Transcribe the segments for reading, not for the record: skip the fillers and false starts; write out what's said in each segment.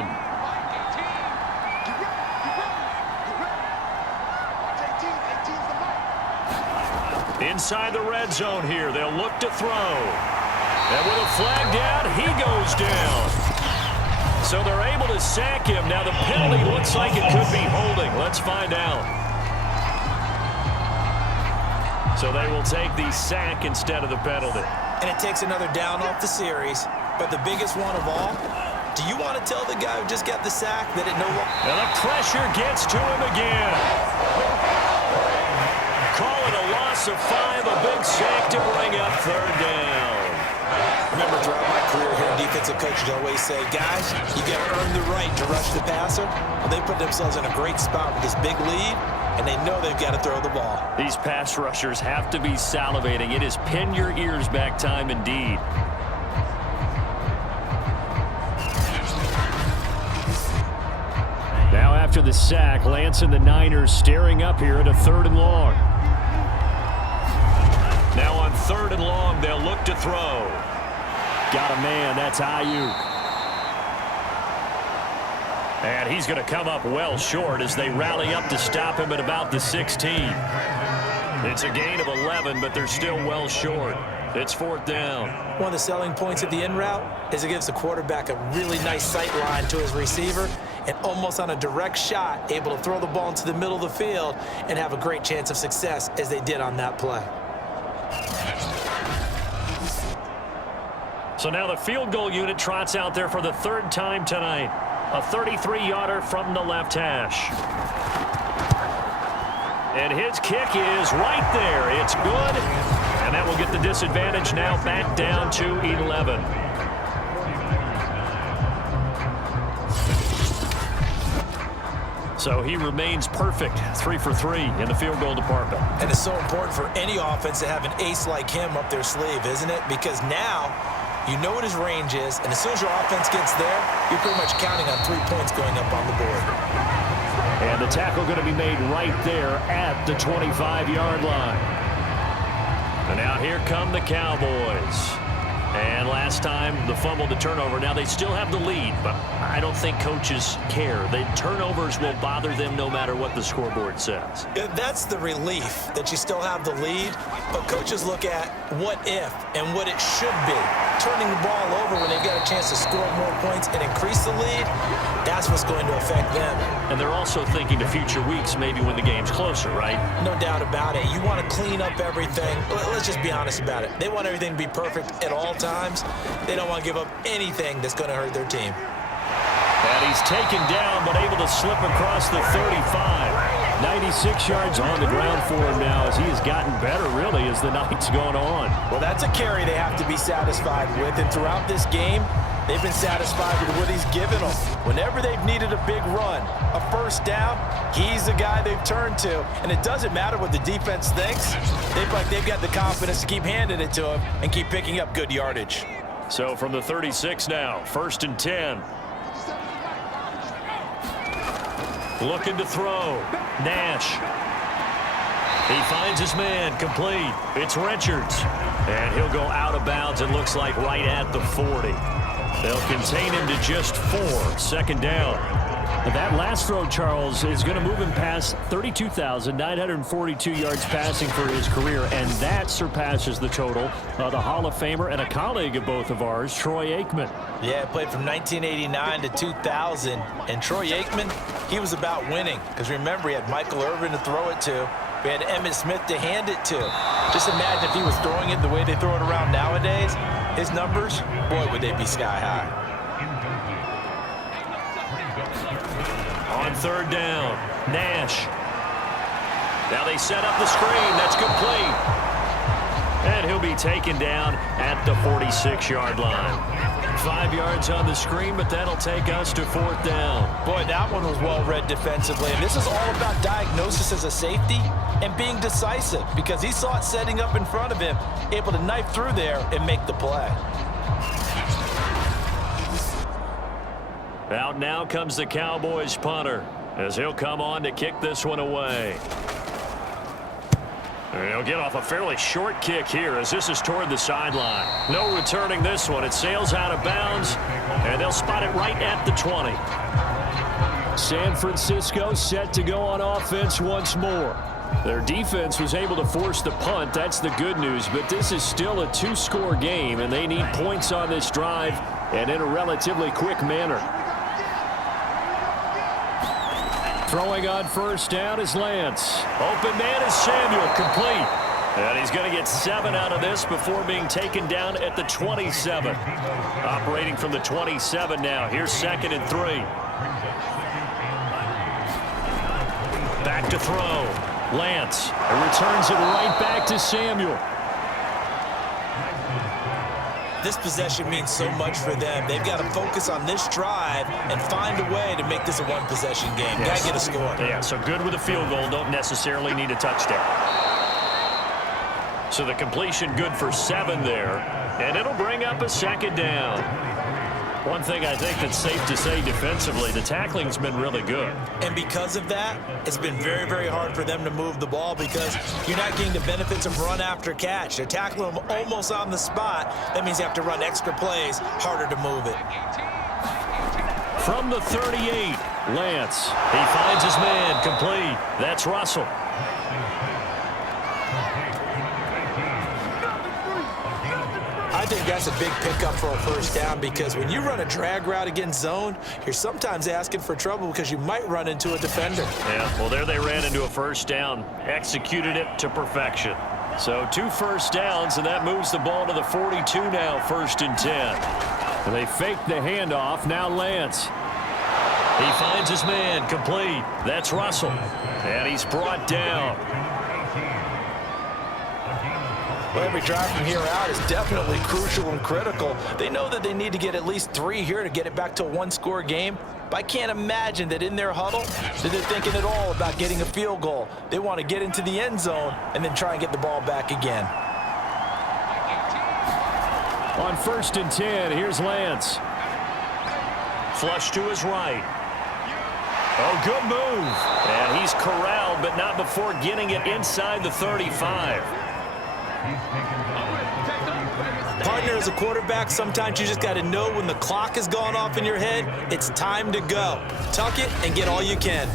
again. Inside the red zone here, they'll look to throw. And with a flag down, he goes down. So they're able to sack him. Now the penalty looks like it could be holding. Let's find out. So they will take the sack instead of the penalty. And it takes another down off the series. But the biggest one of all, do you want to tell the guy who just got the sack that it no longer... And the pressure gets to him again. Call it a loss of 5, a big sack to bring up third down. Remember, throughout my career here, defensive coaches always say, guys, you got to earn the right to rush the passer. Well, they put themselves in a great spot with this big lead, and they know they've got to throw the ball. These pass rushers have to be salivating. It is pin your ears back time indeed. Now after the sack, Lance and the Niners staring up here at a 3rd and long. Now on 3rd and long, they'll look to throw. Got a man, that's Ayuk. And he's going to come up well short as they rally up to stop him at about the 16. It's a gain of 11, but they're still well short. It's 4th down. One of the selling points of the in route is it gives the quarterback a really nice sight line to his receiver and almost on a direct shot able to throw the ball into the middle of the field and have a great chance of success as they did on that play. So now the field goal unit trots out there for the 3rd time tonight. A 33-yarder from the left hash. And his kick is right there. It's good. And that will get the disadvantage now back down to 11. So he remains perfect, 3 for 3 in the field goal department. And it's so important for any offense to have an ace like him up their sleeve, isn't it? Because now you know what his range is, and as soon as your offense gets there, you're pretty much counting on 3 points going up on the board. And the tackle going to be made right there at the 25-yard line. And now here come the Cowboys. And last time, the fumble, the turnover. Now they still have the lead, but I don't think coaches care. The turnovers will bother them no matter what the scoreboard says. That's the relief that you still have the lead, but coaches look at what if and what it should be. Turning the ball over when they've got a chance to score more points and increase the lead, that's what's going to affect them. And they're also thinking to future weeks, maybe when the game's closer, right? No doubt about it. You want to clean up everything. Let's just be honest about it. They want everything to be perfect at all times. They don't want to give up anything that's going to hurt their team. And he's taken down, but able to slip across the 35. 96 yards on the ground for him now as he has gotten better, really, as the night's gone on. Well, that's a carry they have to be satisfied with. And throughout this game, they've been satisfied with what he's given them. Whenever they've needed a big run, a first down, he's the guy they've turned to. And it doesn't matter what the defense thinks. They've got the confidence to keep handing it to him and keep picking up good yardage. So from the 36 now, 1st and 10. Looking to throw. Nash. He finds his man, complete. It's Richards. And he'll go out of bounds, it looks like, right at the 40. They'll contain him to just 4. 2nd down. That last throw, Charles, is going to move him past 32,942 yards passing for his career, and that surpasses the total of the Hall of Famer and a colleague of both of ours, Troy Aikman. Yeah, played from 1989 to 2000, and Troy Aikman, he was about winning, because remember, he had Michael Irvin to throw it to. We had Emmitt Smith to hand it to. Just imagine if he was throwing it the way they throw it around nowadays. His numbers, boy, would they be sky high. On 3rd down, Nash. Now they set up the screen. That's complete. And he'll be taken down at the 46-yard line. 5 yards on the screen, but that'll take us to 4th down. Boy, that one was well read defensively. And this is all about diagnosis as a safety and being decisive, because he saw it setting up in front of him, able to knife through there and make the play. Out now comes the Cowboys punter as he'll come on to kick this one away. He'll get off a fairly short kick here as this is toward the sideline. No returning this one. It sails out of bounds, and they'll spot it right at the 20. San Francisco set to go on offense once more. Their defense was able to force the punt. That's the good news, but this is still a two-score game, and they need points on this drive and in a relatively quick manner. Throwing on first down is Lance. Open man is Samuel, complete. And he's going to get 7 out of this before being taken down at the 27. Operating from the 27 now. Here's 2nd and 3. Back to throw. Lance returns it right back to Samuel. This possession means so much for them. They've got to focus on this drive and find a way to make this a one-possession game. Got to get a score. Yeah, so good with a field goal. Don't necessarily need a touchdown. So the completion good for 7 there. And it'll bring up a 2nd down. One thing I think that's safe to say defensively, the tackling's been really good. And because of that, it's been very, very hard for them to move the ball because you're not getting the benefits of run after catch. They're tackling them almost on the spot. That means you have to run extra plays, harder to move it. From the 38, Lance. He finds his man, complete. That's Russell. I think that's a big pickup for a first down because when you run a drag route against zone, you're sometimes asking for trouble because you might run into a defender. Yeah, well, there they ran into a first down, executed it to perfection. So 2 first downs, and that moves the ball to the 42 now, 1st and 10. And they fake the handoff. Now Lance. He finds his man, complete. That's Russell. And he's brought down. Well, every drive from here out is definitely crucial and critical. They know that they need to get at least 3 here to get it back to a one-score game. But I can't imagine that in their huddle that they're thinking at all about getting a field goal. They want to get into the end zone and then try and get the ball back again. On 1st and 10, here's Lance. Flush to his right. Oh, good move. And he's corralled, but not before getting it inside the 35. Partner, as a quarterback, sometimes you just got to know when the clock has gone off in your head, it's time to go. Tuck it and get all you can.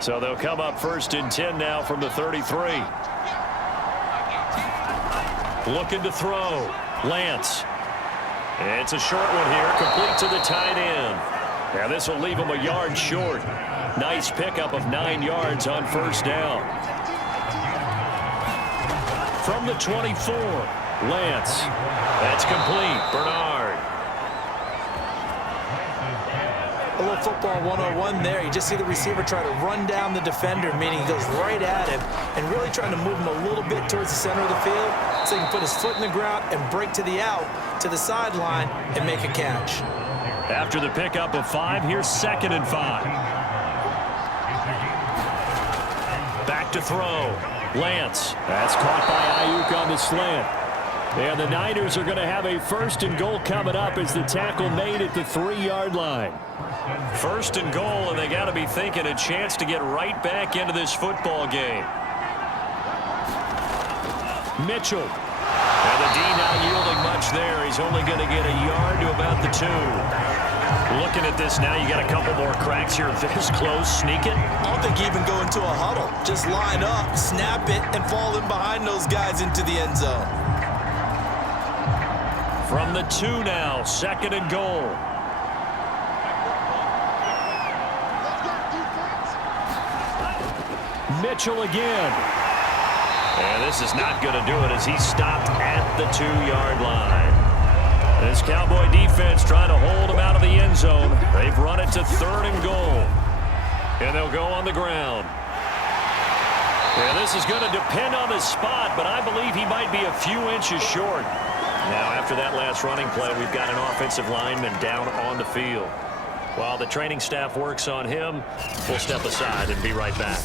So they'll come up 1st and 10 now from the 33. Looking to throw. Lance. It's a short one here, complete to the tight end. Now this will leave him a yard short. Nice pickup of 9 yards on 1st down. From the 24, Lance. That's complete. Bernard. A little football 101 there. You just see the receiver try to run down the defender, meaning he goes right at him and really trying to move him a little bit towards the center of the field so he can put his foot in the ground and break to the out, to the sideline, and make a catch. After the pickup of 5, here's 2nd and 5. Back to throw. Lance. That's caught by Ayuk on the slant. And the Niners are going to have a 1st and goal coming up as the tackle made at the 3-yard line. 1st and goal, and they got to be thinking a chance to get right back into this football game. Mitchell. And the D not yielding much there. He's only going to get a yard to about the 2. Looking at this now, you got a couple more cracks here this close. Sneak it. I don't think you even go into a huddle. Just line up, snap it, and fall in behind those guys into the end zone. From the 2 now, 2nd and goal. Mitchell again. And this is not going to do it as he stopped at the 2-yard line. This Cowboy defense trying to hold him out of the end zone. They've run it to 3rd and goal. And they'll go on the ground. And this is going to depend on his spot, but I believe he might be a few inches short. Now, after that last running play, we've got an offensive lineman down on the field. While the training staff works on him, we'll step aside and be right back.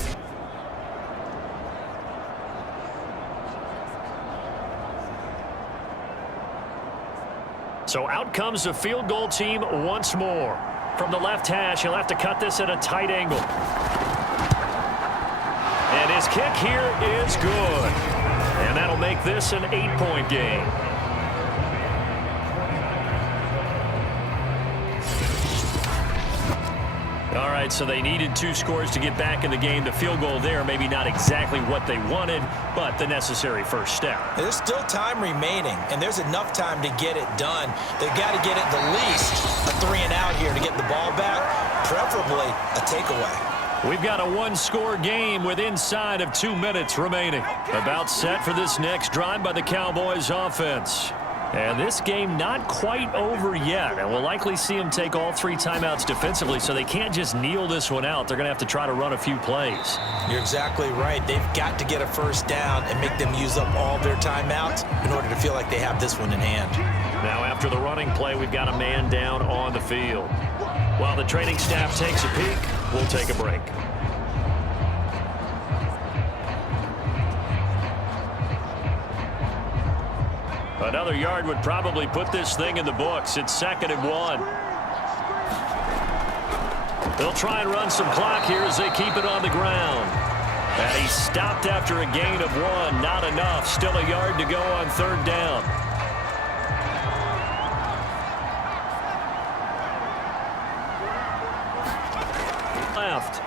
So out comes the field goal team once more. From the left hash, he'll have to cut this at a tight angle. And his kick here is good. And that'll make this an 8-point game. All right, so they needed 2 scores to get back in the game. The field goal there, maybe not exactly what they wanted, but the necessary first step. There's still time remaining, and there's enough time to get it done. They've got to get it the least a 3-and-out here to get the ball back, preferably a takeaway. We've got a 1-score game with inside of 2 minutes remaining. About set for this next drive by the Cowboys offense. And this game not quite over yet. And we'll likely see them take all 3 timeouts defensively, so they can't just kneel this one out. They're going to have to try to run a few plays. You're exactly right. They've got to get a first down and make them use up all their timeouts in order to feel like they have this one in hand. Now after the running play, we've got a man down on the field. While the training staff takes a peek, we'll take a break. Another yard would probably put this thing in the books. It's 2nd and 1. They'll try and run some clock here as they keep it on the ground. And he stopped after a gain of 1. Not enough. Still a yard to go on 3rd down. Left.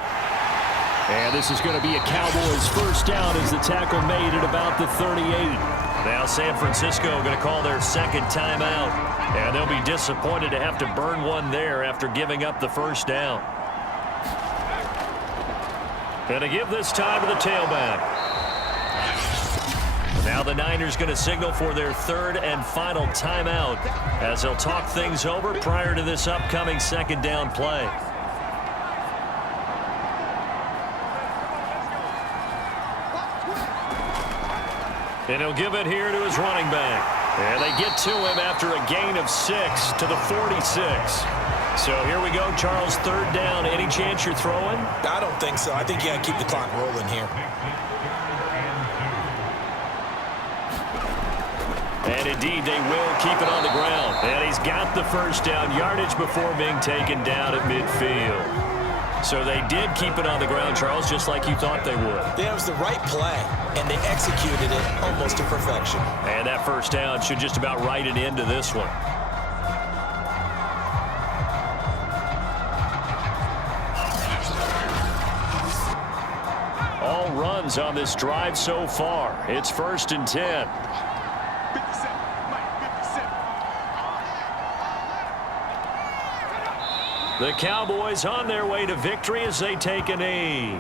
And this is going to be a Cowboys first down as the tackle made at about the 38. Now San Francisco going to call their 2nd timeout. And they'll be disappointed to have to burn one there after giving up the first down. And to give this time to the tailback. Now the Niners going to signal for their 3rd and final timeout as they'll talk things over prior to this upcoming 2nd down play. And he'll give it here to his running back. And they get to him after a gain of 6 to the 46. So here we go, Charles, 3rd down. Any chance you're throwing? I don't think so. I think you got to keep the clock rolling here. And indeed, they will keep it on the ground. And he's got the first down yardage before being taken down at midfield. So they did keep it on the ground, Charles, just like you thought they would. Yeah, it was the right play, and they executed it almost to perfection. And that first down should just about write an end to this one. All runs on this drive so far. It's 1st and 10. The Cowboys on their way to victory as they take a knee.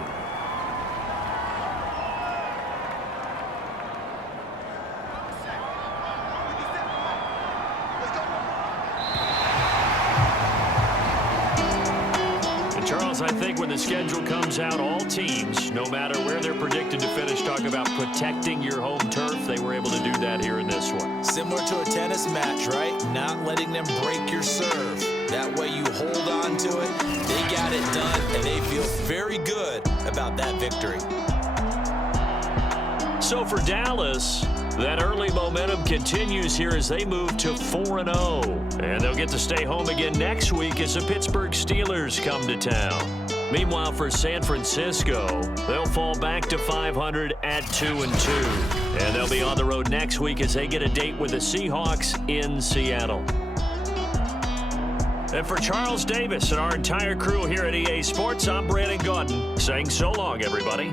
And Charles, I think when the schedule comes out, all teams, no matter where they're predicted to finish, talk about protecting your home turf. They were able to do that here in this one. Similar to a tennis match, right? Not letting them break your serve. That way you hold on to it. They got it done, and they feel very good about that victory. So for Dallas, that early momentum continues here as they move to 4-0. And they'll get to stay home again next week as the Pittsburgh Steelers come to town. Meanwhile, for San Francisco, they'll fall back to 500 at 2-2. And they'll be on the road next week as they get a date with the Seahawks in Seattle. And for Charles Davis and our entire crew here at EA Sports, I'm Brandon Gaudin saying so long, everybody.